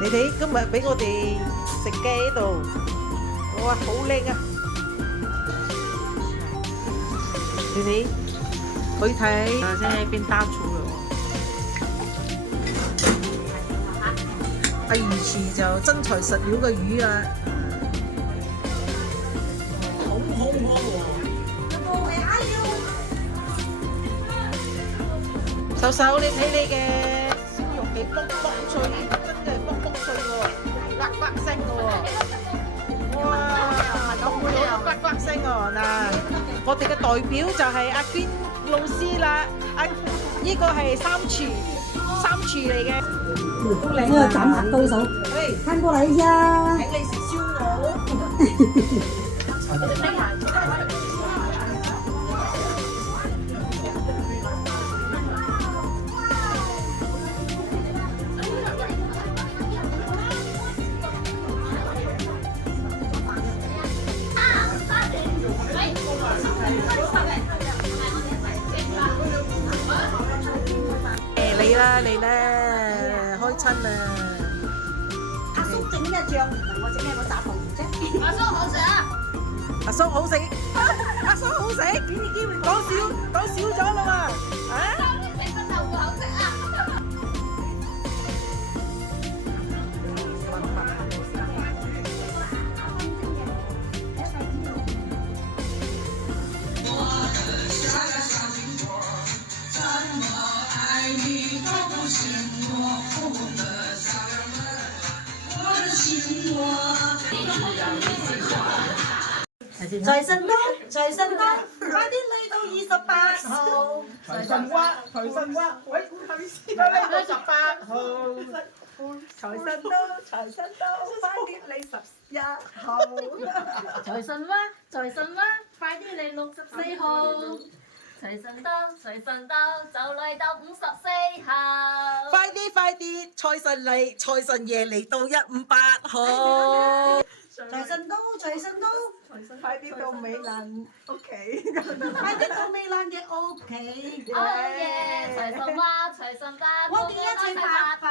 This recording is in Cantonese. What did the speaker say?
你睇今日俾我哋食嘅喺度，哇，好靚啊！你睇，可以睇，現在變大廚了。阿魚池就真材實料嘅魚啊，好好喎！手手，你睇你嘅燒肉幾卜卜脆，真係卜卜脆喎，呱呱聲嘅喎，哇，咁會有呱呱聲喎嗱，我哋嘅代表就係阿娟老師啦，呢個係三廚嚟嘅，都靚啊！斬殺高手，看過來一下。請你食燒鵝。嚟啦，開親啦！阿叔整呢隻醬唔係我整嘅，我炸糖啫。阿叔好食啊！阿叔好食，阿叔好食，俾你機會講少咗啦嘛，啊！你個豆腐好食啊！財神到，財神到，快啲嚟到28號。財神話，喂，係咪先嚟到18號？財神到，快啲嚟11號。財神話，快啲嚟64號。財神到，就嚟到54號。快啲，財神嚟，財神爺嚟到158號。財神到，快啲到美蘭屋企。快啲到美蘭嘅屋企。哦耶！財神話，我哋一齊發發